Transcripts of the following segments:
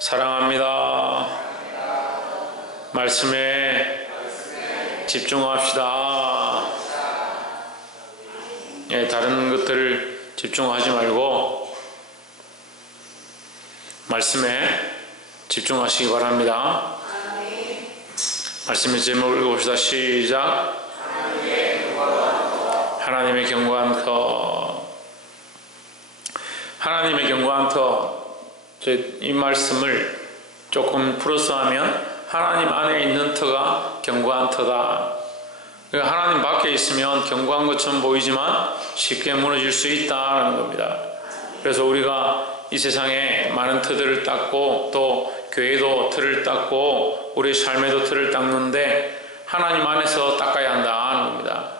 사랑합니다. 말씀에 집중합시다. 다른 것들을 집중하지 말고 말씀에 집중하시기 바랍니다. 말씀의 제목을 읽어봅시다. 시작. 하나님의 견고한 터. 하나님의 견고한 터. 이 말씀을 조금 풀어서 하면 하나님 안에 있는 터가 견고한 터다. 그러니까 하나님 밖에 있으면 견고한 것처럼 보이지만 쉽게 무너질 수 있다는 겁니다. 그래서 우리가 이 세상에 많은 터들을 닦고 또 교회도 틀을 닦고 우리 삶에도 틀을 닦는데 하나님 안에서 닦아야 한다는 겁니다.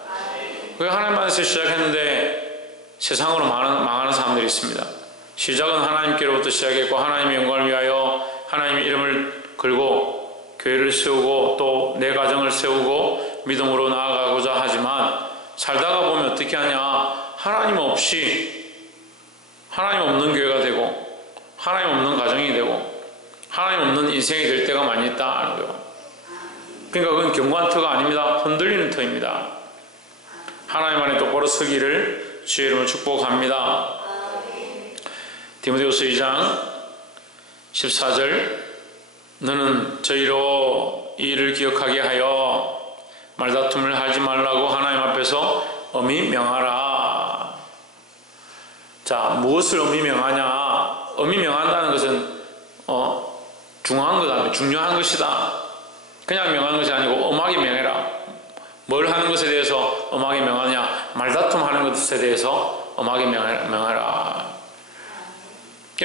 하나님 안에서 시작했는데 세상으로 망하는 사람들이 있습니다. 시작은 하나님께로부터 시작했고 하나님의 영광을 위하여 하나님의 이름을 걸고 교회를 세우고 또 내 가정을 세우고 믿음으로 나아가고자 하지만 살다가 보면 어떻게 하냐, 하나님 없이 하나님 없는 교회가 되고 하나님 없는 가정이 되고 하나님 없는 인생이 될 때가 많이 있다는 거예요. 그러니까 그건 견고한 터가 아닙니다. 흔들리는 터입니다. 하나님 안에 똑바로 서기를 주의 이름으로 축복합니다. 디모데후서 2장 14절 너는 저희로 이 일을 기억하게 하여 말다툼을 하지 말라고 하나님 앞에서 엄히 명하라. 자, 무엇을 엄히 명하냐? 엄히 명한다는 것은 중요한 거다, 중요한 것이다. 그냥 명하는 것이 아니고 엄하게 명해라. 뭘 하는 것에 대해서 엄하게 명하냐? 말다툼 하는 것에 대해서 엄하게 명하라.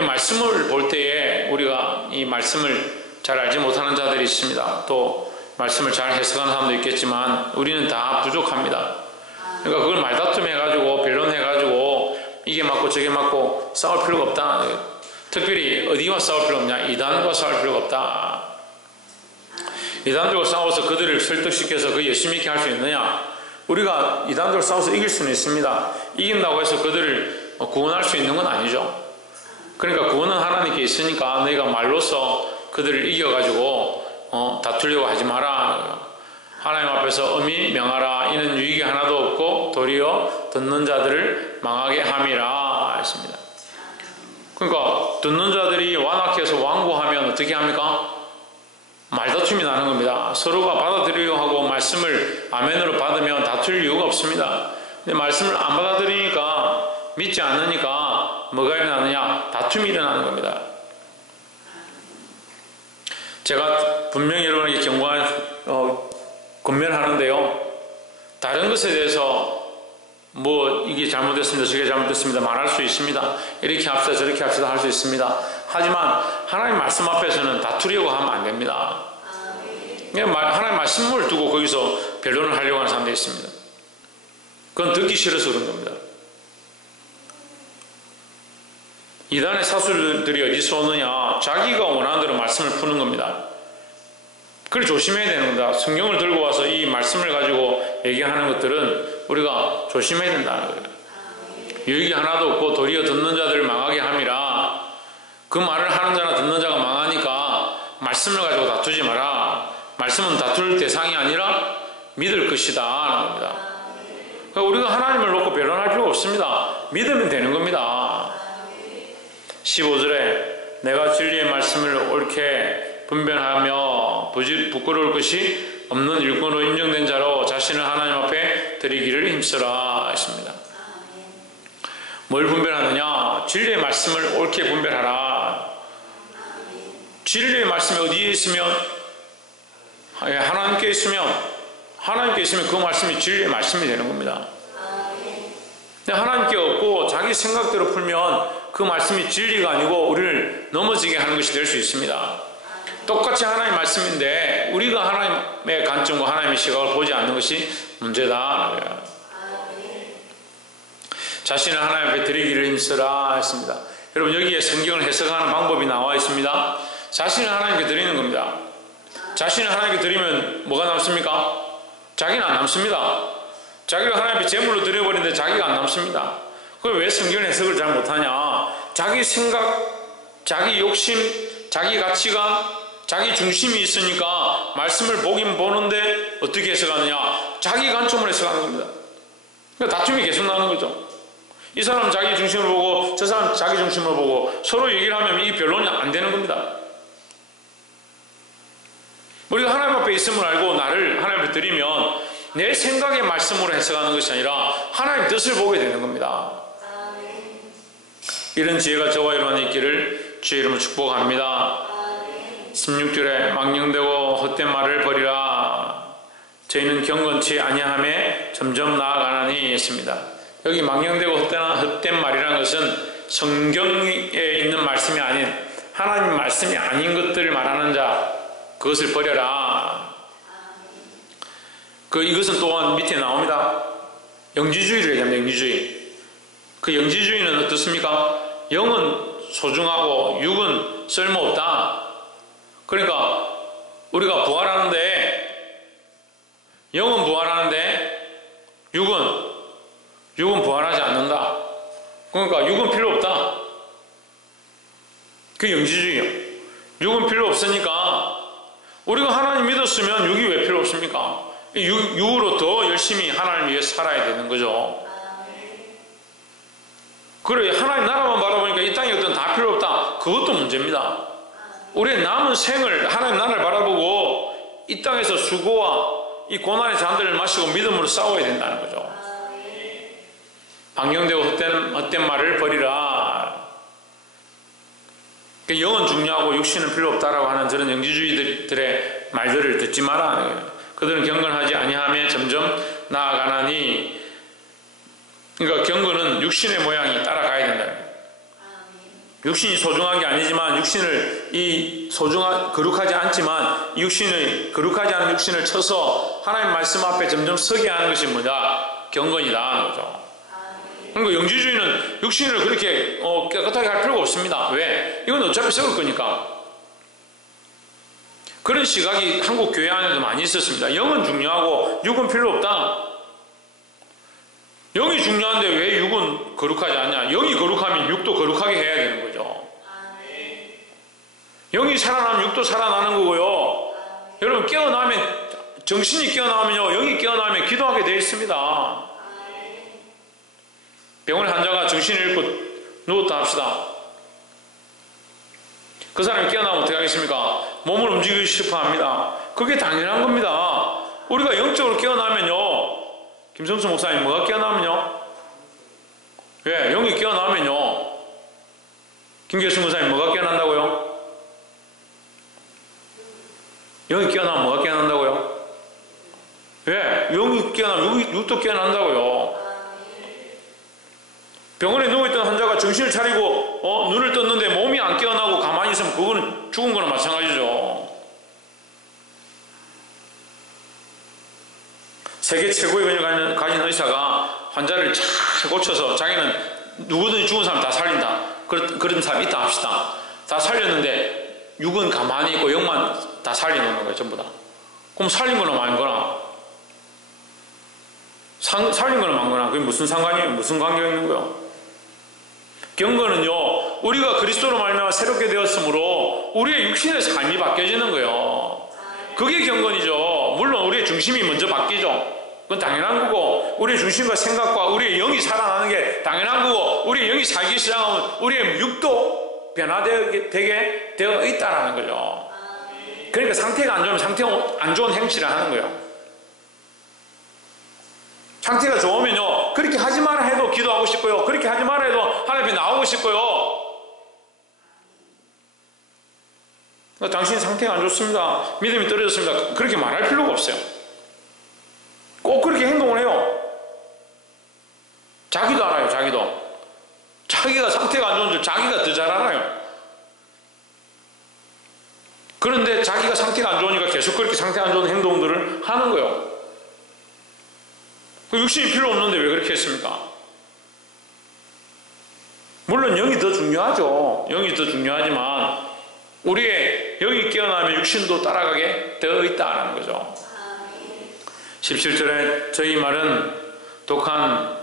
말씀을 볼 때에 우리가 이 말씀을 잘 알지 못하는 자들이 있습니다. 또 말씀을 잘 해석하는 사람도 있겠지만 우리는 다 부족합니다. 그러니까 그걸 말다툼 해가지고 변론해가지고 이게 맞고 저게 맞고 싸울 필요가 없다. 특별히 어디와 싸울 필요 없냐? 이단과 싸울 필요가 없다. 이단들과 싸워서 그들을 설득시켜서 그 예수 믿게 할 수 있느냐? 우리가 이단들과 싸워서 이길 수는 있습니다. 이긴다고 해서 그들을 구원할 수 있는 건 아니죠. 그러니까 구원은 하나님께 있으니까 너희가 말로써 그들을 이겨가지고 다투려고 하지 마라. 하나님 앞에서 엄히 명하라. 이는 유익이 하나도 없고 도리어 듣는 자들을 망하게 함이라 했습니다. 그러니까 듣는 자들이 완악해서 완고하면 어떻게 합니까? 말다툼이 나는 겁니다. 서로가 받아들이려고 하고 말씀을 아멘으로 받으면 다툴 이유가 없습니다. 근데 말씀을 안 받아들이니까 믿지 않으니까 뭐가 일어나느냐? 다툼이 일어나는 겁니다. 제가 분명히 여러분에게 권면하는데요. 다른 것에 대해서 뭐 이게 잘못됐습니다, 저게 잘못됐습니다 말할 수 있습니다. 이렇게 합시다, 저렇게 합시다 할 수 있습니다. 하지만 하나님 말씀 앞에서는 다투려고 하면 안 됩니다. 하나님 말씀을 두고 거기서 변론을 하려고 하는 사람들이 있습니다. 그건 듣기 싫어서 그런 겁니다. 이단의 사수들이 어디서 오느냐? 자기가 원하는 대로 말씀을 푸는 겁니다. 그걸 조심해야 되는 겁니다. 성경을 들고 와서 이 말씀을 가지고 얘기하는 것들은 우리가 조심해야 된다는 거예요. 유익이 하나도 없고 도리어 듣는 자들을 망하게 함이라. 그 말을 하는 자나 듣는 자가 망하니까 말씀을 가지고 다투지 마라. 말씀은 다툴 대상이 아니라 믿을 것이다 하는 겁니다. 그러니까 우리가 하나님을 놓고 변론할 필요가 없습니다. 믿으면 되는 겁니다. 15절에 내가 진리의 말씀을 옳게 분별하며 부끄러울 것이 없는 일꾼으로 인정된 자로 자신을 하나님 앞에 드리기를 힘쓰라 했습니다. 뭘 분별하느냐? 진리의 말씀을 옳게 분별하라. 진리의 말씀이 어디에 있으면 하나님께 있으면 그 말씀이 진리의 말씀이 되는 겁니다. 근데 하나님께 없고 자기 생각대로 풀면 그 말씀이 진리가 아니고 우리를 넘어지게 하는 것이 될 수 있습니다. 똑같이 하나님의 말씀인데 우리가 하나님의 관점과 하나님의 시각을 보지 않는 것이 문제다. 자신을 하나님 앞에 드리기를 힘쓰라 했습니다. 여러분 여기에 성경을 해석하는 방법이 나와 있습니다. 자신을 하나님께 드리는 겁니다. 자신을 하나님께 드리면 뭐가 남습니까? 자기는 안 남습니다. 자기가 하나님 앞에 제물로 드려버리는데 자기가 안 남습니다. 그걸 왜 성경 해석을 잘 못하냐? 자기 생각, 자기 욕심, 자기 가치관, 자기 중심이 있으니까 말씀을 보긴 보는데 어떻게 해석하느냐? 자기 관점으로 해석하는 겁니다. 그러니까 다툼이 계속 나는 거죠. 이 사람 자기 중심으로 보고 저 사람 자기 중심으로 보고 서로 얘기를 하면 이 변론이 안 되는 겁니다. 우리가 하나님 앞에 있음을 알고 나를 하나님 앞에 드리면 내 생각의 말씀으로 해석하는 것이 아니라 하나님 뜻을 보게 되는 겁니다. 이런 지혜가 저와 여러분이 있기를 주의 이름으로 축복합니다. 16절에 망령되고 헛된 말을 버리라. 저희는 경건치 아니함에 점점 나아가나니 했습니다. 여기 망령되고 헛된 말이라는 것은 성경에 있는 말씀이 아닌 하나님 말씀이 아닌 것들을 말하는 자, 그것을 버려라. 이것은 또한 밑에 나옵니다. 영지주의를 얘기합니다. 영지주의. 그 영지주의는 어떻습니까? 영은 소중하고 육은 쓸모없다. 그러니까 우리가 부활하는데 영은 부활하는데 육은 부활하지 않는다. 그러니까 육은 필요 없다. 그게 영지주의예요. 육은 필요 없으니까 우리가 하나님 믿었으면 육이 왜 필요 없습니까? 육으로 더 열심히 하나님 위해서 살아야 되는 거죠. 그래, 하나님 나라만 바라보니까 이 땅에 어떤 다 필요 없다. 그것도 문제입니다. 우리의 남은 생을 하나님 나라를 바라보고 이 땅에서 수고와 이 고난의 잔들을 마시고 믿음으로 싸워야 된다는 거죠. 방경되고 헛된 말을 버리라. 영은 중요하고 육신은 필요 없다라고 하는 저런 영지주의들의 말들을 듣지 마라 하는 거예요. 그들은 경건하지 아니하며 점점 나아가나니. 그러니까 경건은 육신의 모양이 따라가야 된다. 육신이 소중한 게 아니지만 육신을 거룩하지 않지만 거룩하지 않은 육신을 쳐서 하나님 말씀 앞에 점점 서게 하는 것이 뭐냐? 경건이다 하는 거죠. 그러니까 영지주의는 육신을 그렇게 깨끗하게 할 필요가 없습니다. 왜? 이건 어차피 썩을 거니까. 그런 시각이 한국 교회 안에도 많이 있었습니다. 영은 중요하고 육은 필요 없다. 영이 중요한데 왜 육은 거룩하지 않냐? 영이 거룩하면 육도 거룩하게 해야 되는 거죠. 영이 살아나면 육도 살아나는 거고요. 여러분 깨어나면 정신이 깨어나면요, 영이 깨어나면 기도하게 되어 있습니다. 병원에 환자가 정신을 잃고 누웠다 합시다. 그 사람이 깨어나면 어떻게 하겠습니까? 몸을 움직이고 싶어 합니다. 그게 당연한 겁니다. 우리가 영적으로 깨어나면요, 김성수 목사님, 뭐가 깨어나면요? 왜? 영이 깨어나면요. 김계수 목사님, 뭐가 깨어난다고요? 영이 깨어나면 뭐가 깨어난다고요? 왜? 영이 깨어나면 육도 깨어난다고요. 병원에 누워있던 환자가 정신을 차리고 눈을 떴는데 몸이 안 깨어나고 가만히 있으면 그거는 죽은 거나 마찬가지죠. 세계 최고의 권위를 가진 의사가 환자를 잘 고쳐서 자기는 누구든지 죽은 사람 다 살린다. 그런 사람이 있다 합시다. 다 살렸는데 육은 가만히 있고 영만 다 살려놓는 거예요. 전부 다. 그럼 살린 거나 만 거나 살린 거나 만 거나 그게 무슨 상관이에요? 무슨 관계가 있는 거예요? 경건은요, 우리가 그리스도로 말미암아 새롭게 되었으므로 우리의 육신의 삶이 바뀌어지는 거예요. 그게 경건이죠. 물론 우리의 중심이 먼저 바뀌죠. 그건 당연한 거고, 우리의 중심과 생각과 우리의 영이 살아나는 게 당연한 거고, 우리의 영이 살기 시작하면 우리의 육도 변화되게 되어 있다는 거죠. 그러니까 상태가 안 좋으면 상태가 안 좋은 행실을 하는 거예요. 상태가 좋으면요, 그렇게 하지 마라 해도 기도하고 싶고요, 그렇게 하지 마라 해도 하나님 앞에 나오고 싶고요. 그러니까 당신 상태가 안 좋습니다, 믿음이 떨어졌습니다, 그렇게 말할 필요가 없어요. 꼭 그렇게 행동을 해요. 자기도 알아요. 자기가 상태가 안 좋은 줄 자기가 더 잘 알아요. 그런데 자기가 상태가 안 좋으니까 계속 그렇게 상태 안 좋은 행동들을 하는 거예요. 육신이 필요 없는데 왜 그렇게 했습니까? 물론 영이 더 중요하죠. 영이 더 중요하지만 우리의 영이 깨어나면 육신도 따라가게 되어 있다는 거죠. 17절에 저희 말은 독한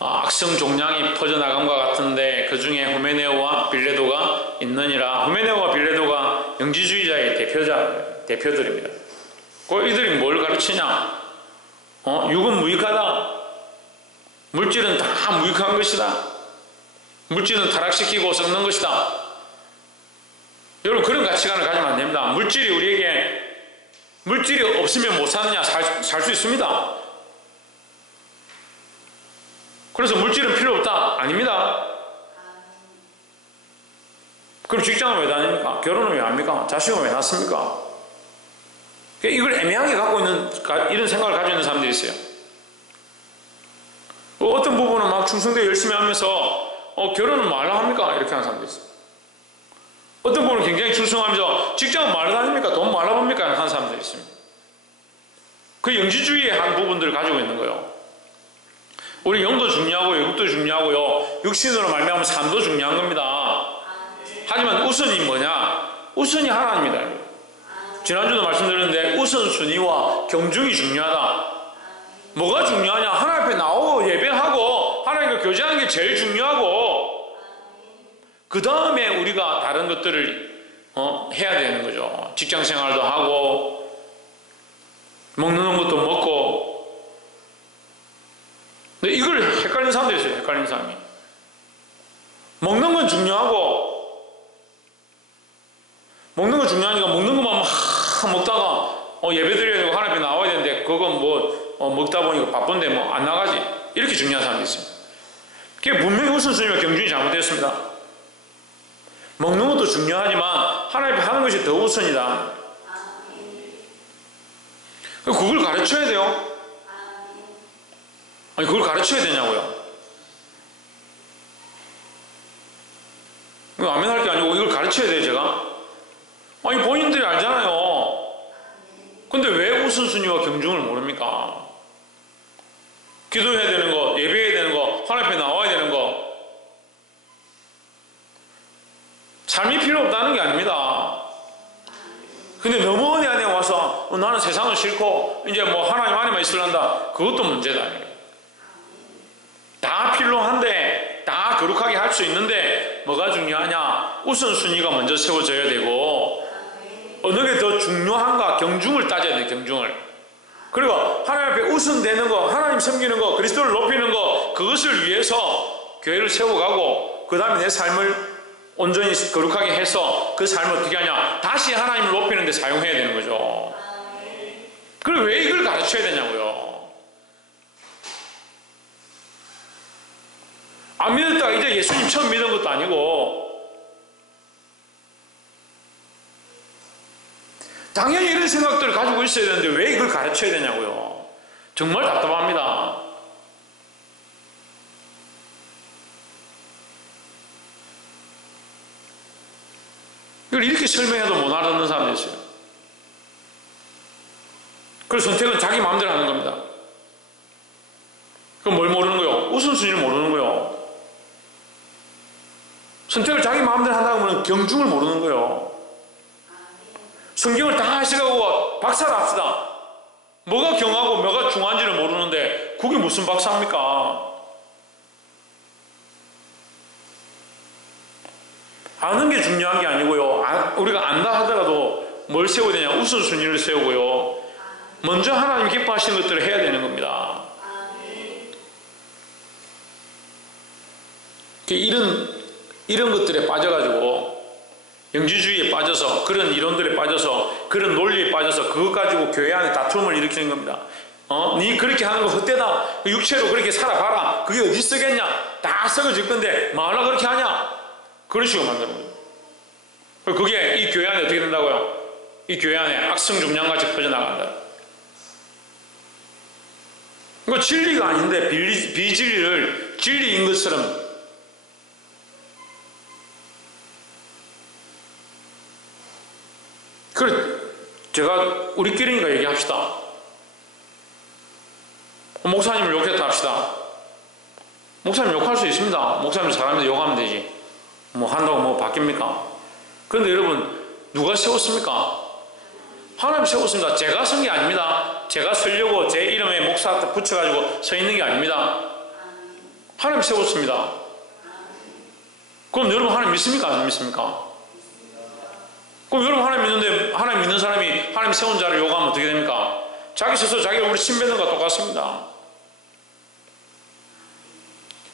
악성 종양이 퍼져나감과 같은데 그 중에 후메네오와 빌레도가 있느니라. 후메네오와 빌레도가 영지주의자의 대표들입니다. 이들이 뭘 가르치냐? 육은 무익하다. 물질은 다 무익한 것이다. 물질은 타락시키고 썩는 것이다. 여러분, 그런 가치관을 가지면 안 됩니다. 물질이 없으면 못 사느냐? 살 수 있습니다. 그래서 물질은 필요 없다? 아닙니다. 그럼 직장은 왜 다닙니까? 결혼은 왜 합니까? 자식은 왜 낳습니까? 이걸 애매하게 갖고 있는, 이런 생각을 가지고 있는 사람들이 있어요. 어떤 부분은 막 충성되게 열심히 하면서 결혼은 말라 합니까? 이렇게 하는 사람들이 있어요. 어떤 부분은 굉장히 충성하면서 직장은 말라 다닙니까? 돈 말라 봅니까? 하는 사람들이 있습니다. 그 영지주의의 한 부분들을 가지고 있는 거예요. 우리 영도 중요하고요, 육도 중요하고요, 육신으로 말미암은 삶도 중요한 겁니다. 하지만 우선이 뭐냐? 우선이 하나님이다. 지난주도 말씀드렸는데 우선순위와 경중이 중요하다. 뭐가 중요하냐? 하나님 앞에 나오고 예배하고 하나님과 교제하는 게 제일 중요하고, 그 다음에 우리가 다른 것들을 해야 되는 거죠. 직장생활도 하고 먹는 것도 먹고. 근데 이걸 헷갈리는 사람들이 있어요. 헷갈리는 사람이. 먹는 건 중요하고, 먹는 건 중요하니까 먹는 것만 막 먹다가 예배 드려야 되고 하나님 앞에 나와야 되는데 그건 먹다 보니까 바쁜데 안 나가지. 이렇게 중요한 사람들이 있어요. 그게 분명히 우선순위와 경중이 잘못됐습니다. 먹는 것도 중요하지만 하나님 앞에 하는 것이 더 우선이다. 그걸 가르쳐야 돼요. 아니, 그걸 가르쳐야 되냐고요. 이거 아멘 할 게 아니고 이걸 가르쳐야 돼요, 제가. 아니, 본인들이 알잖아요. 근데 왜 우선순위와 경중을 모릅니까? 기도해야 되는 거, 예배해야 되는 거, 하나님 앞에 나와야 되는 거. 삶이 필요 없다는 게 아닙니다. 근데 너무 은혜 안에 와서 나는 세상은 싫고 이제 하나님 안에만 있으란다. 그것도 문제다. 다 필요한데, 다 거룩하게 할 수 있는데 뭐가 중요하냐? 우선순위가 먼저 세워져야 되고, 어느 게 더 중요한가? 경중을 따져야 돼요. 경중을. 그리고 하나님 앞에 우선되는 거, 하나님 섬기는 거, 그리스도를 높이는 거, 그것을 위해서 교회를 세워가고, 그 다음에 내 삶을 온전히 거룩하게 해서 그 삶을 어떻게 하냐? 다시 하나님을 높이는 데 사용해야 되는 거죠. 그럼 왜 이걸 가르쳐야 되냐고요. 안 믿었다가 이제 예수님 처음 믿은 것도 아니고, 당연히 이런 생각들을 가지고 있어야 되는데 왜 이걸 가르쳐야 되냐고요. 정말 답답합니다. 이걸 이렇게 설명해도 못 알아듣는 사람이 있어요. 그래서 선택은 자기 마음대로 하는 겁니다. 그럼 뭘 모르는 거요? 우선순위를 모르는 거요. 선택을 자기 마음대로 한다고 하면 경중을 모르는 거요. 성경을 다 해석하고 박사를 합시다. 뭐가 경하고 뭐가 중한지를 모르는데 그게 무슨 박사입니까? 아는 게 중요한 게 아니고요. 우리가 안다 하더라도 뭘 세워야 되냐? 우선순위를 세우고요. 먼저 하나님 기뻐하시는 것들을 해야 되는 겁니다. 이런 것들에 빠져가지고, 영지주의에 빠져서, 그런 이론들에 빠져서, 그런 논리에 빠져서 그것 가지고 교회 안에 다툼을 일으키는 겁니다. 니 그렇게 하는 거 헛되다. 육체로 그렇게 살아봐라. 그게 어디 쓰겠냐? 다 썩어질 건데 말라 그렇게 하냐? 그런 식으로 만드는 거예요. 그게 이 교회 안에 어떻게 된다고요? 이 교회 안에 악성 종양같이 퍼져나간다. 이거 진리가 아닌데 비진리를 진리인 것처럼. 그래, 제가 우리끼리니까 얘기합시다. 목사님을 욕했다 합시다. 목사님 욕할 수 있습니다. 목사님 사람인데 욕하면 되지. 한다고 바뀝니까? 그런데 여러분, 누가 세웠습니까? 하나님 세웠습니다. 제가 선 게 아닙니다. 제가 서려고 제 이름에 목사 붙여가지고 서 있는 게 아닙니다. 하나님 세웠습니다. 그럼 여러분 하나님 믿습니까? 안 믿습니까? 그럼 여러분 하나님 믿는데 하나님 믿는 사람이 하나님 세운 자를 요구하면 어떻게 됩니까? 자기 스스로 자기 얼굴에 침 뱉는 것과 똑같습니다.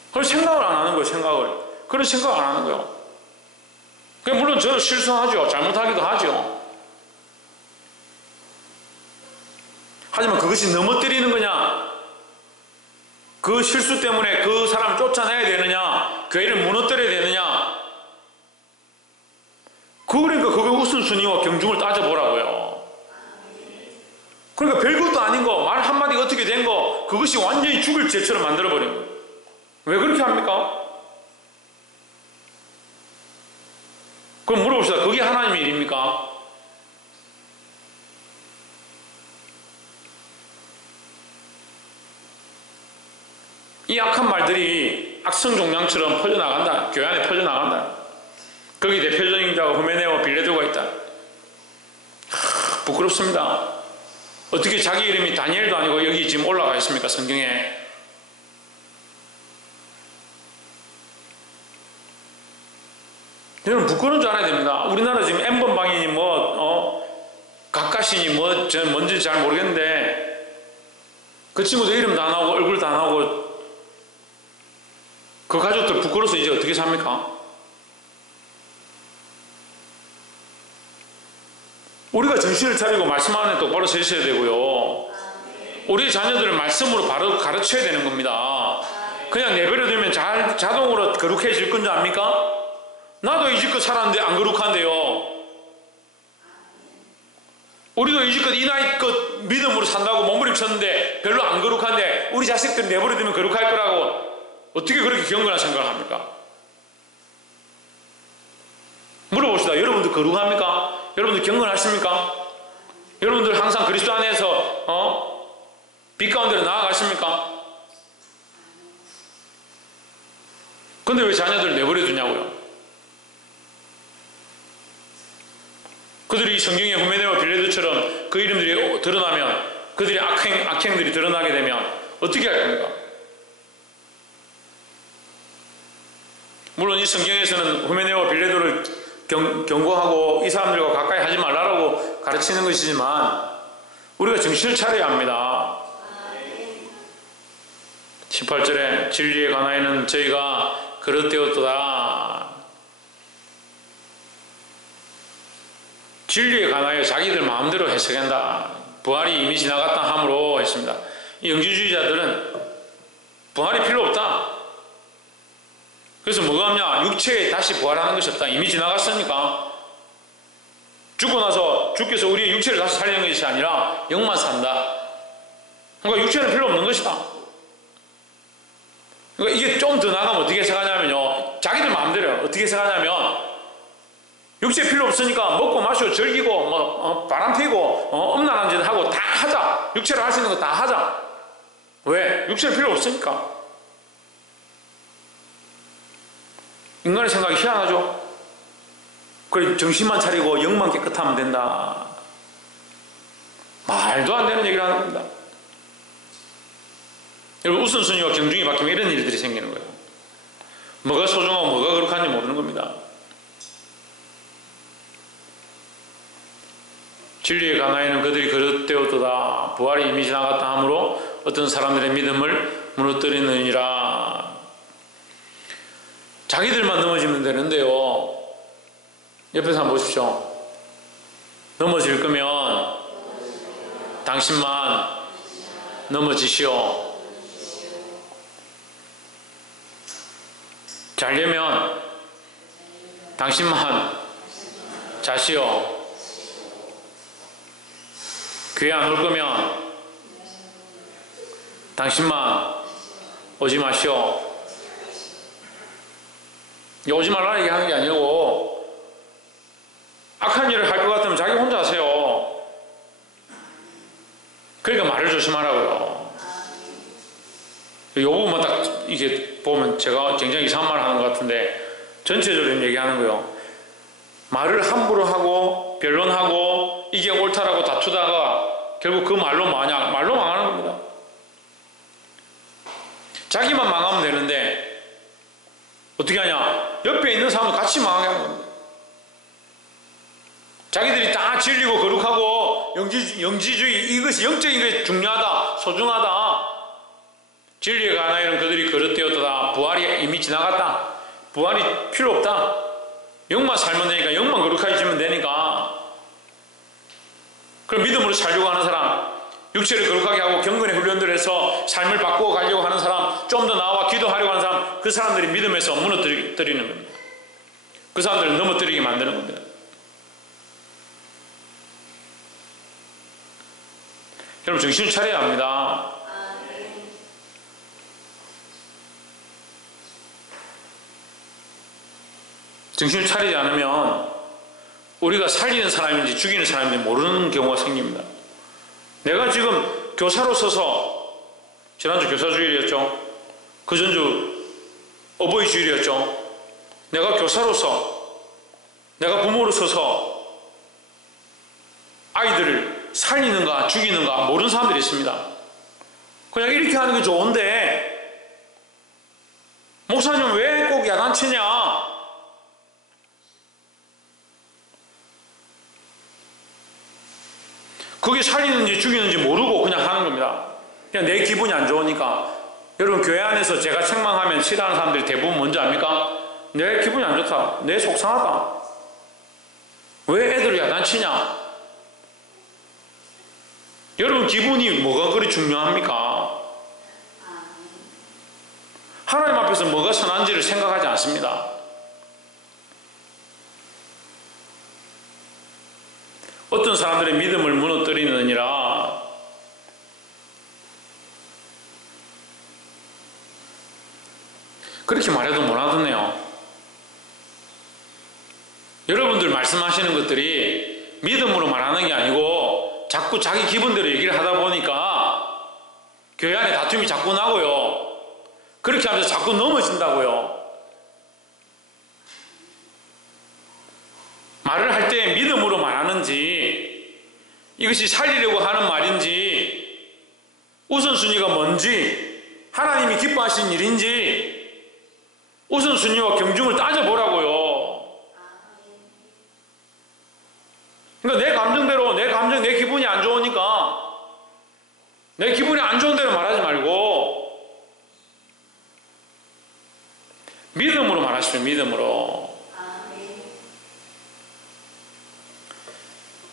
그걸 생각을 안 하는 거예요. 생각을. 그런 생각을 안 하는 거예요. 물론 저도 실수하죠. 잘못하기도 하죠. 하지만 그것이 넘어뜨리는 거냐, 그 실수 때문에 그 사람을 쫓아내야 되느냐, 교회를 무너뜨려야 되느냐, 그러니까 그게 우선순위와 경중을 따져보라고요. 그러니까 별것도 아닌 거, 말 한마디가 어떻게 된 거, 그것이 완전히 죽을 죄처럼 만들어버린 거예요. 왜 그렇게 합니까? 그럼 물어봅시다. 그게 하나님의 일입니까? 이 악한 말들이 악성종양처럼 퍼져나간다. 교회 안에 퍼져나간다. 거기 대표적인 자가 후메네와 빌레도가 있다. 부끄럽습니다. 어떻게 자기 이름이 다니엘도 아니고 여기 지금 올라가 있습니까? 성경에. 여러분 부끄러운 줄 알아야 됩니다. 우리나라 지금 N번방이니 각가시니 저는 뭔지 잘 모르겠는데 그 친구들 이름 다 나오고 얼굴 다 나오고 그 가족들 부끄러워서 이제 어떻게 삽니까? 우리가 정신을 차리고 말씀 안에 똑바로 서 있어야 되고요. 우리 자녀들을 말씀으로 바로 가르쳐야 되는 겁니다. 그냥 내버려두면 자동으로 거룩해질 건 줄 압니까? 나도 이지껏 살았는데 안 거룩한데요. 우리도 이지껏 이 나이껏 믿음으로 산다고 몸부림쳤는데 별로 안 거룩한데 우리 자식들 내버려두면 거룩할 거라고 어떻게 그렇게 경건한 생각을 합니까? 물어봅시다. 여러분들 거룩합니까? 여러분들 경건하십니까? 여러분들 항상 그리스도 안에서 빛 가운데로 나아가십니까? 근데 왜 자녀들을 내버려두냐고요? 그들이 성경의 후메네와 빌레도처럼 그 이름들이 드러나면, 그들의 악행들이 드러나게 되면 어떻게 할 겁니까? 물론 이 성경에서는 후메네와 빌레도를 경고하고 이 사람들과 가까이 하지 말라고 가르치는 것이지만 우리가 정신을 차려야 합니다. 18절에 진리에 관하여는 저희가 그릇되었도다. 진리에 관하여 자기들 마음대로 해석한다. 부활이 이미 지나갔다 함으로 했습니다. 이 영지주의자들은 부활이 필요 없다. 그래서 뭐가 없냐? 육체에 다시 부활하는 것이 없다. 이미 지나갔으니까. 죽고 나서 주께서 우리의 육체를 다시 살리는 것이 아니라 영만 산다. 그러니까 육체는 필요 없는 것이다. 그러니까 이게 좀 더 나가면 어떻게 해석하냐면요. 자기들 마음대로 어떻게 해석하냐면 육체 필요 없으니까 먹고 마시고 즐기고 바람 피고 음란한 짓 하고 다 하자. 육체로 할 수 있는 거 다 하자. 왜? 육체는 필요 없으니까. 인간의 생각이 희한하죠? 그래, 정신만 차리고 영만 깨끗하면 된다. 말도 안 되는 얘기를 하는 겁니다. 여러분, 우선순위와 경중이 바뀌면 이런 일들이 생기는 거예요. 뭐가 소중하고 뭐가 거룩한지 모르는 겁니다. 진리에 관하여는 그들이 그릇되었도다. 부활이 이미 지나갔다 하므로 어떤 사람들의 믿음을 무너뜨리느니라. 자기들만 넘어지면 되는데요. 옆에서 한번 보십시오. 넘어질 거면 당신만 넘어지시오. 자려면 당신만 자시오. 교회 안 올 거면 당신만 오지 마시오. 오지 말라 얘기하는 게 아니고 악한 일을 할 것 같으면 자기 혼자 하세요. 그러니까 말을 조심하라고요. 이 부분만 딱 이게 보면 제가 굉장히 이상한 말을 하는 것 같은데 전체적으로 얘기하는 거예요. 말을 함부로 하고 변론하고 이게 옳다라고 다투다가 결국 그 말로 망하는 겁니다. 자기만 망하면 되는데 자기들이 다 진리고 거룩하고 영지주의, 이것이 영적인 것이 중요하다, 소중하다. 진리에 관한 이런 그들이 거듭되었다. 부활이 이미 지나갔다. 부활이 필요 없다. 영만 살면 되니까, 영만 거룩하게 지면 되니까. 그럼 믿음으로 살려고 하는 사람, 육체를 거룩하게 하고 경건의 훈련들을 해서 삶을 바꾸어 가려고 하는 사람, 좀 더 나와 기도하려고 하는 사람, 그 사람들이 믿음에서 무너뜨리는 겁니다. 그 사람들을 넘어뜨리게 만드는 겁니다. 여러분, 정신을 차려야 합니다. 정신을 차리지 않으면 우리가 살리는 사람인지 죽이는 사람인지 모르는 경우가 생깁니다. 내가 지금 교사로 서서, 지난주 교사주일이었죠. 그 전주 어버이주일이었죠. 내가 교사로서, 내가 부모로 서서 아이들을 살리는가 죽이는가 모르는 사람들이 있습니다. 그냥 이렇게 하는 게 좋은데 목사님 왜 꼭 야단치냐? 그게 살리는지 죽이는지 모르고 그냥 하는 겁니다. 그냥 내 기분이 안 좋으니까. 여러분, 교회 안에서 제가 책망하면 싫어하는 사람들이 대부분 뭔지 압니까? 내 기분이 안 좋다. 내 속상하다. 왜 애들을 야단치냐? 여러분, 기분이 뭐가 그리 중요합니까? 하나님 앞에서 뭐가 선한지를 생각하지 않습니다. 어떤 사람들의 믿음을 무너뜨리느니라. 그렇게 말해도 못 알아듣네요. 여러분들 말씀하시는 것들이 믿음으로 말하는 게 아니고 자꾸 자기 기분대로 얘기를 하다 보니까 교회 안에 다툼이 자꾸 나고요. 그렇게 하면서 자꾸 넘어진다고요. 말을 할 때 믿음으로 말하는지, 이것이 살리려고 하는 말인지, 우선순위가 뭔지, 하나님이 기뻐하신 일인지 우선순위와 경중을 따져보라고요. 그러니까 내 감정대로, 내 기분이 안 좋으니까 내 기분이 안 좋은 대로 말하지 말고 믿음으로 말하시면 믿음으로.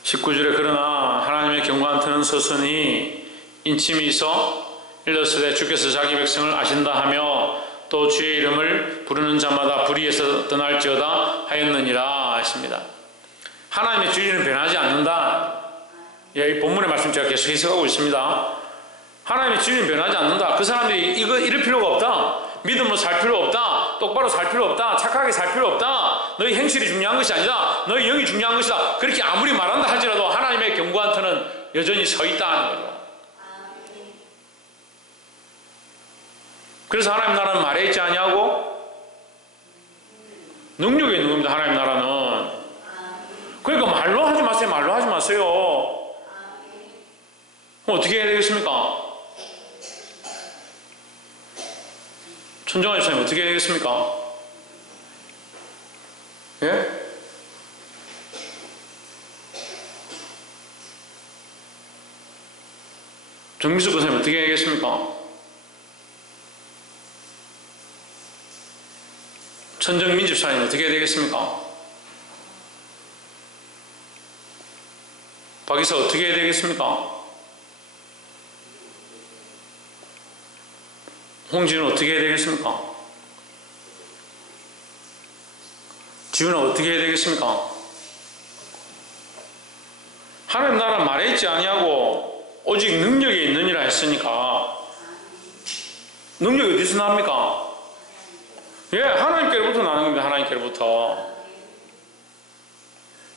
19절에 그러나 하나님의 경고한 터는 서서히 인침이 있어 일렀으되 주께서 자기 백성을 아신다 하며 또 주의 이름을 부르는 자마다 불의에서 떠날지어다 하였느니라 하십니다. 하나님의 진리는 변하지 않는다. 이 본문의 말씀 제가 계속 해석하고 있습니다. 하나님의 진리는 변하지 않는다. 그 사람들이 이럴 필요가 없다. 믿음으로 살 필요 없다. 똑바로 살 필요 없다. 착하게 살 필요 없다. 너희 행실이 중요한 것이 아니다. 너희 영이 중요한 것이다. 그렇게 아무리 말한다 할지라도 하나님의 경고한 터는 여전히 서 있다는 거죠. 그래서 하나님 나라는 말에 있지 아니하고 능력에 있는 겁니다. 하나님 나라는. 그러니까 말로 하지 마세요. 말로 하지 마세요. 어떻게 해야 되겠습니까? 천정환 집사님 어떻게 해야 되겠습니까? 예? 정미숙 권사님 어떻게 해야 되겠습니까? 천정민 집사님 어떻게 해야 되겠습니까? 박이사 어떻게 해야 되겠습니까? 홍진은 어떻게 해야 되겠습니까? 지훈은 어떻게 해야 되겠습니까? 하나님 나라 말에 있지 아니하고 오직 능력이 있느니라 했으니까 능력이 어디서 납니까? 예, 하나님께로부터 나는 겁니다. 하나님께로부터.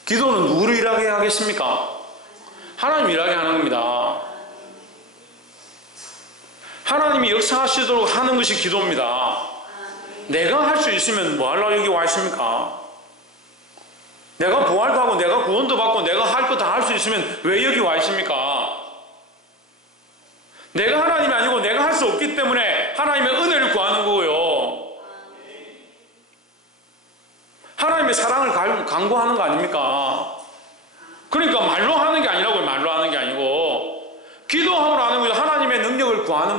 기도는 누구를 일하게 하겠습니까? 하나님 일하게 하는 겁니다. 하나님이 역사하시도록 하는 것이 기도입니다. 내가 할 수 있으면 뭐 하려고 여기 와 있습니까? 내가 부활도 하고 내가 구원도 받고 내가 할 거 다 할 수 있으면 왜 여기 와 있습니까? 내가 하나님이 아니고 내가 할 수 없기 때문에 하나님의 은혜를 구하는 거고요. 하나님의 사랑을 강구하는 거 아닙니까?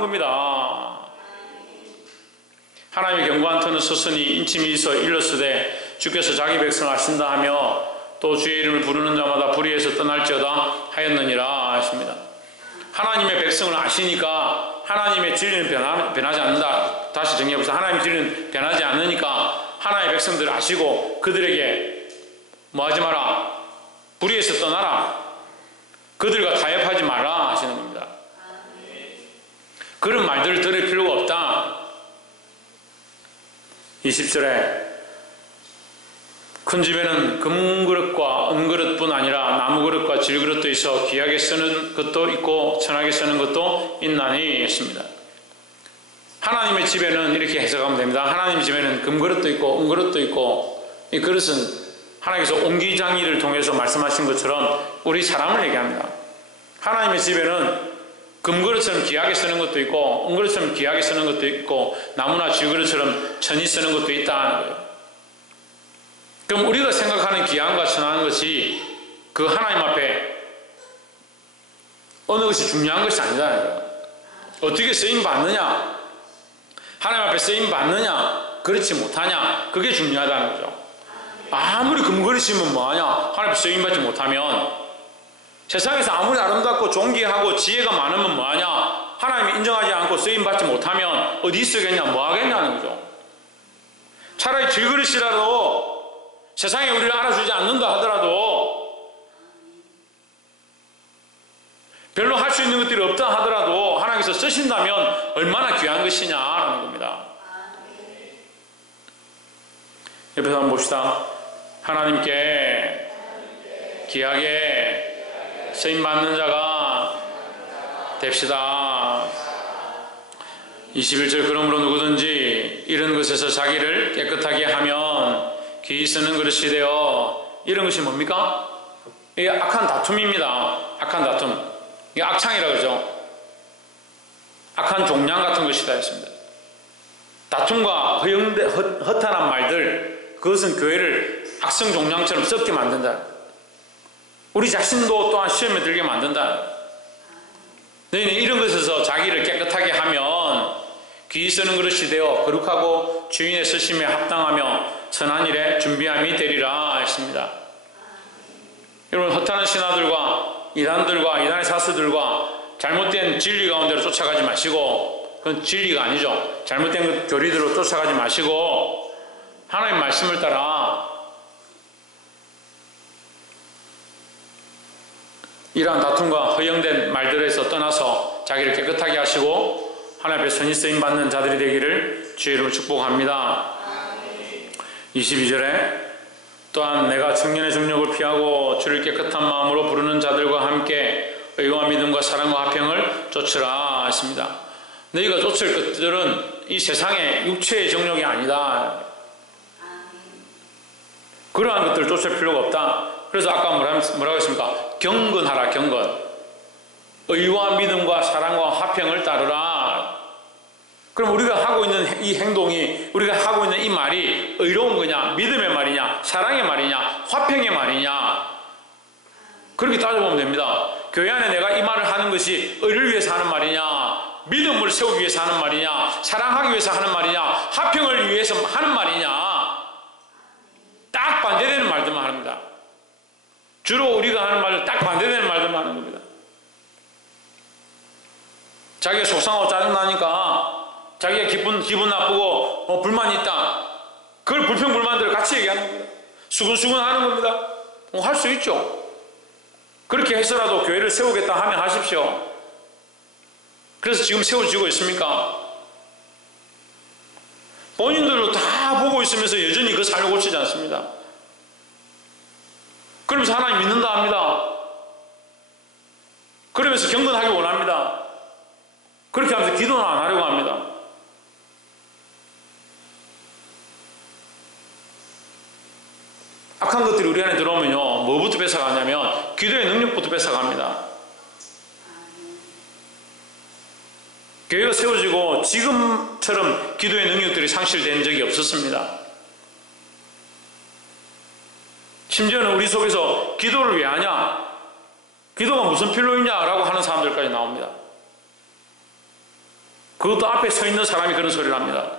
겁니다. 하나님의 경고한 터는 서서히 인침이 있어 일렀으되 주께서 자기 백성을 하신다 하며 또 주의 이름을 부르는 자마다 불의에서 떠날지어다 하였느니라 하십니다. 하나님의 백성을 아시니까 하나님의 진리는 변하지 않는다. 다시 정리해보세요. 하나님의 진리는 변하지 않으니까 하나님의 백성들을 아시고 그들에게 뭐 하지 마라, 불의에서 떠나라, 그들과 타협하지 마라 하시는 겁니다. 그런 말들을 들을 필요가 없다. 20절에 큰 집에는 금그릇과 은그릇뿐 아니라 나무그릇과 질그릇도 있어 귀하게 쓰는 것도 있고 천하게 쓰는 것도 있나니 했습니다. 하나님의 집에는 이렇게 해석하면 됩니다. 하나님의 집에는 금그릇도 있고 은그릇도 있고, 이 그릇은 하나님께서 옹기장이를 통해서 말씀하신 것처럼 우리 사람을 얘기합니다. 하나님의 집에는 금그릇처럼 귀하게 쓰는 것도 있고 은그릇처럼 귀하게 쓰는 것도 있고 나무나 질그릇처럼 천히 쓰는 것도 있다는 거예요. 그럼 우리가 생각하는 귀한과 천한 것이 그 하나님 앞에 어느 것이 중요한 것이 아니다는 거예요. 어떻게 쓰임 받느냐, 하나님 앞에 쓰임 받느냐, 그렇지 못하냐, 그게 중요하다는 거죠. 아무리 금그릇이면 뭐하냐, 하나님 앞에 쓰임 받지 못하면, 세상에서 아무리 아름답고 존귀하고 지혜가 많으면 뭐하냐, 하나님이 인정하지 않고 쓰임 받지 못하면 어디 쓰겠냐, 뭐 하겠냐는 거죠. 차라리 질그릇이라도 세상에 우리를 알아주지 않는다 하더라도, 별로 할 수 있는 것들이 없다 하더라도 하나님께서 쓰신다면 얼마나 귀한 것이냐라는 겁니다. 옆에서 한번 봅시다. 하나님께 귀하게 쓰임받는 자가 됩시다. 21절 그러므로 누구든지 이런 것에서 자기를 깨끗하게 하면 귀히 쓰는 그릇이 되어, 이런 것이 뭡니까? 이게 악한 다툼입니다. 악한 다툼. 이게 악창이라고 그러죠. 악한 종량 같은 것이다 했습니다. 다툼과 허탄한 말들, 그것은 교회를 악성 종량처럼 썩게 만든다. 우리 자신도 또한 시험에 들게 만든다. 너희는 이런 것에서 자기를 깨끗하게 하면 귀히 쓰는 그릇이 되어 거룩하고 주인의 쓰심에 합당하며 선한 일에 준비함이 되리라 했습니다. 여러분, 허탄한 신하들과 이단들과 이단의 사수들과 잘못된 진리 가운데로 쫓아가지 마시고, 그건 진리가 아니죠. 잘못된 교리대로 쫓아가지 마시고 하나님 말씀을 따라 이러한 다툼과 허영된 말들에서 떠나서 자기를 깨끗하게 하시고 하나님 앞에 선히 쓰임받는 자들이 되기를 주의 이름으로 축복합니다. 22절에 또한 내가 청년의 정욕을 피하고 주를 깨끗한 마음으로 부르는 자들과 함께 의와 믿음과 사랑과 화평을 쫓으라 했습니다. 너희가 쫓을 것들은 이 세상의 육체의 정욕이 아니다. 그러한 것들을 쫓을 필요가 없다. 그래서 아까 뭐라고 했습니까? 경건하라, 경건. 의와 믿음과 사랑과 화평을 따르라. 그럼 우리가 하고 있는 이 행동이, 우리가 하고 있는 이 말이 의로운 거냐, 믿음의 말이냐, 사랑의 말이냐, 화평의 말이냐, 그렇게 따져보면 됩니다. 교회 안에 내가 이 말을 하는 것이 의를 위해서 하는 말이냐, 믿음을 세우기 위해서 하는 말이냐, 사랑하기 위해서 하는 말이냐, 화평을 위해서 하는 말이냐, 딱 반대되는 말들만 합니다. 주로 우리가 하는 말을 딱 반대되는 말들만 하는 겁니다. 자기가 속상하고 짜증나니까, 자기가 기분 나쁘고 불만이 있다, 그걸 불평불만들을 같이 얘기하는 겁니다. 수근수근 하는 겁니다. 할 수 있죠. 그렇게 해서라도 교회를 세우겠다 하면 하십시오. 그래서 지금 세워지고 있습니까? 본인들도 다 보고 있으면서 여전히 그 삶을 고치지 않습니다. 그러면서 하나님 믿는다 합니다. 그러면서 경건하기 원합니다. 그렇게 하면서 기도는 안 하려고 합니다. 악한 것들이 우리 안에 들어오면요, 뭐부터 뺏어가냐면 기도의 능력부터 뺏어갑니다. 교회가 세워지고 지금처럼 기도의 능력들이 상실된 적이 없었습니다. 심지어는 우리 속에서 기도를 왜 하냐, 기도가 무슨 필요이냐라고 하는 사람들까지 나옵니다. 그것도 앞에 서 있는 사람이 그런 소리를 합니다.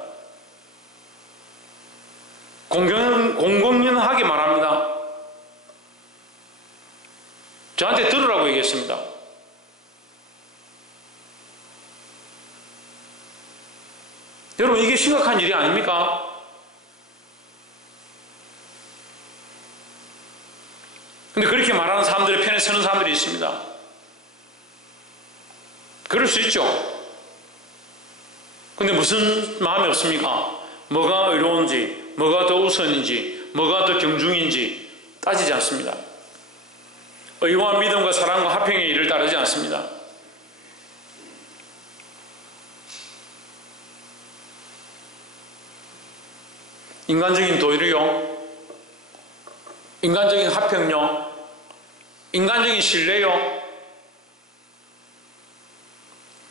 공공연하게 말합니다. 저한테 들으라고 얘기했습니다. 여러분, 이게 심각한 일이 아닙니까? 근데 그렇게 말하는 사람들의 편에 서는 사람들이 있습니다. 그럴 수 있죠. 근데 무슨 마음이 없습니까? 뭐가 의로운지, 뭐가 더 우선인지, 뭐가 더 경중인지 따지지 않습니다. 의와 믿음과 사랑과 화평의 일을 따르지 않습니다. 인간적인 도리요, 인간적인 화평요, 인간적인 신뢰요,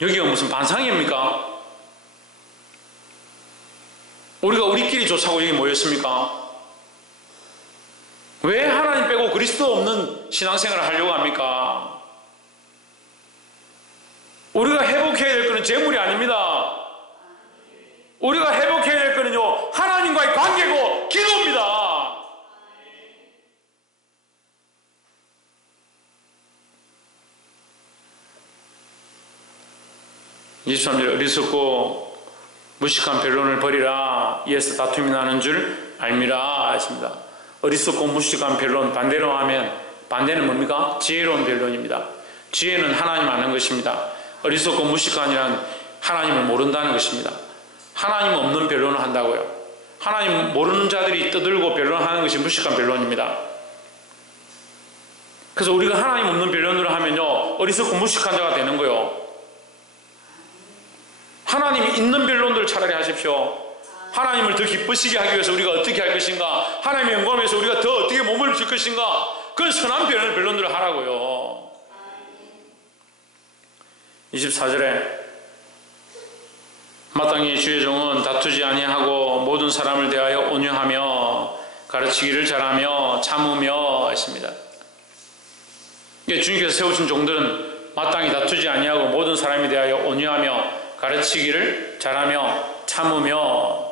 여기가 무슨 반상입니까? 우리가 우리끼리 좋자고 여기 모였습니까? 왜 하나님 빼고 그리스도 없는 신앙생활을 하려고 합니까? 우리가 회복해야 될 것은 재물이 아닙니다. 우리가 회복해야 될 것은요, 하나님과의 관계고 기도입니다. 23절 어리석고 무식한 변론을 버리라. 이에서 다툼이 나는 줄 알미라 하십니다. 어리석고 무식한 변론, 반대로 하면 반대는 뭡니까? 지혜로운 변론입니다. 지혜는 하나님 아는 것입니다. 어리석고 무식한이란 하나님을 모른다는 것입니다. 하나님 없는 변론을 한다고요. 하나님 모르는 자들이 떠들고 변론하는 것이 무식한 변론입니다. 그래서 우리가 하나님 없는 변론을 하면요, 어리석고 무식한 자가 되는 거예요. 하나님이 있는 변론들 차라리 하십시오. 하나님을 더 기쁘시게 하기 위해서 우리가 어떻게 할 것인가, 하나님의 영광을 위해서 우리가 더 어떻게 몸을 줄 것인가, 그건 선한 변론들을 하라고요. 24절에 마땅히 주의 종은 다투지 아니하고 모든 사람을 대하여 온유하며 가르치기를 잘하며 참으며 했습니다. 주님께서 세우신 종들은 마땅히 다투지 아니하고 모든 사람에 대하여 온유하며 가르치기를 잘하며 참으며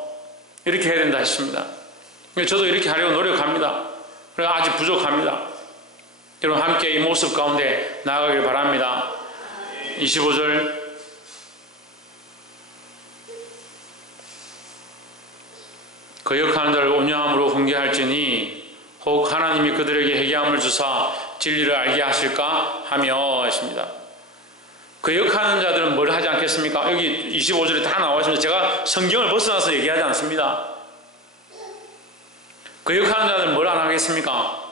이렇게 해야 된다 했습니다. 저도 이렇게 하려고 노력합니다. 그래서 아직 부족합니다. 여러분 함께 이 모습 가운데 나아가길 바랍니다. 25절 거역하는 자를 온유함으로 훈계할지니 혹 하나님이 그들에게 회개함을 주사 진리를 알게 하실까 하며 했습니다. 거역하는 자들은 뭘 하지 않겠습니까? 여기 25절에 다 나와 있습니다. 제가 성경을 벗어나서 얘기하지 않습니다. 거역하는 자들은 뭘 안 하겠습니까?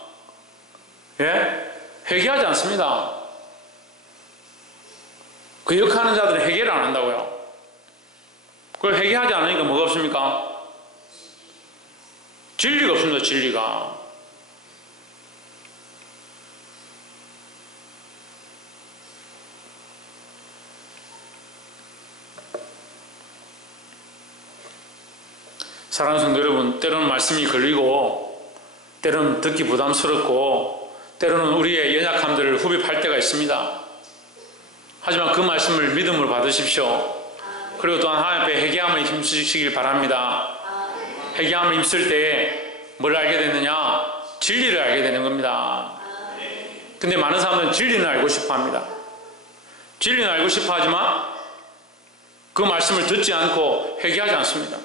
예? 회개하지 않습니다. 거역하는 자들은 회개를 안 한다고요. 그걸 회개하지 않으니까 뭐가 없습니까? 진리가 없습니다. 진리가. 사랑하는 성도 여러분, 때로는 말씀이 걸리고 때로는 듣기 부담스럽고 때로는 우리의 연약함들을 후벼팔 때가 있습니다. 하지만 그 말씀을 믿음으로 받으십시오. 그리고 또한 하나님 앞에 회개함을 힘쓰시길 바랍니다. 회개함을 힘쓸 때에 뭘 알게 되느냐? 진리를 알게 되는 겁니다. 근데 많은 사람들은 진리는 알고 싶어 합니다. 진리는 알고 싶어 하지만 그 말씀을 듣지 않고 회개하지 않습니다.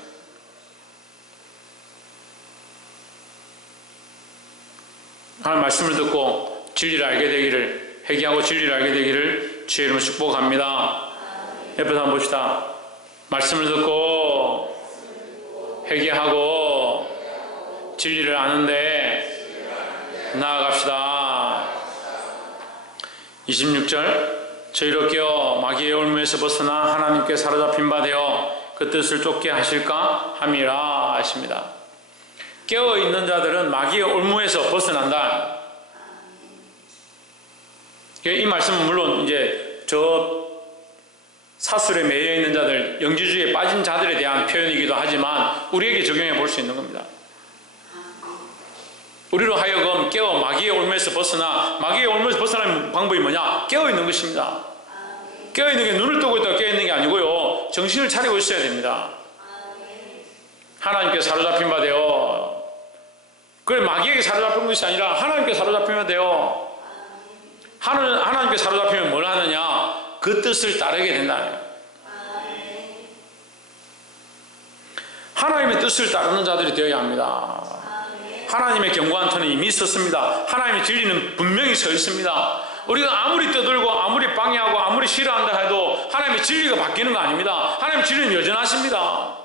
하나님 말씀을 듣고 진리를 알게 되기를, 회개하고 진리를 알게 되기를 주의 이름으로 축복합니다. 옆에서 한번 봅시다. 말씀을 듣고 회개하고 진리를 아는데 나아갑시다. 26절 저희로 깨어 마귀의 올무에서 벗어나 하나님께 사로잡힌 바 되어 그 뜻을 쫓게 하실까 함이라 하십니다. 깨어있는 자들은 마귀의 올무에서 벗어난다. 이 말씀은 물론 이제 저 사슬에 매여 있는 자들, 영지주의에 빠진 자들에 대한 표현이기도 하지만 우리에게 적용해 볼 수 있는 겁니다. 우리로 하여금 깨어 마귀의 올무에서 벗어나, 마귀의 올무에서 벗어나는 방법이 뭐냐? 깨어있는 것입니다. 깨어있는 게 눈을 뜨고 있다가 깨어있는 게 아니고요, 말고 정신을 차리고 있어야 됩니다. 하나님께 사로잡힌 바 되어, 그래 마귀에게 사로잡힌 것이 아니라 하나님께 사로잡히면 돼요. 하나님께 사로잡히면 뭘 하느냐? 그 뜻을 따르게 된다. 하나님의 뜻을 따르는 자들이 되어야 합니다. 하나님의 견고한 터는 이미 있었습니다. 하나님의 진리는 분명히 서 있습니다. 우리가 아무리 떠들고 아무리 방해하고 아무리 싫어한다 해도 하나님의 진리가 바뀌는 거 아닙니다. 하나님의 진리는 여전하십니다.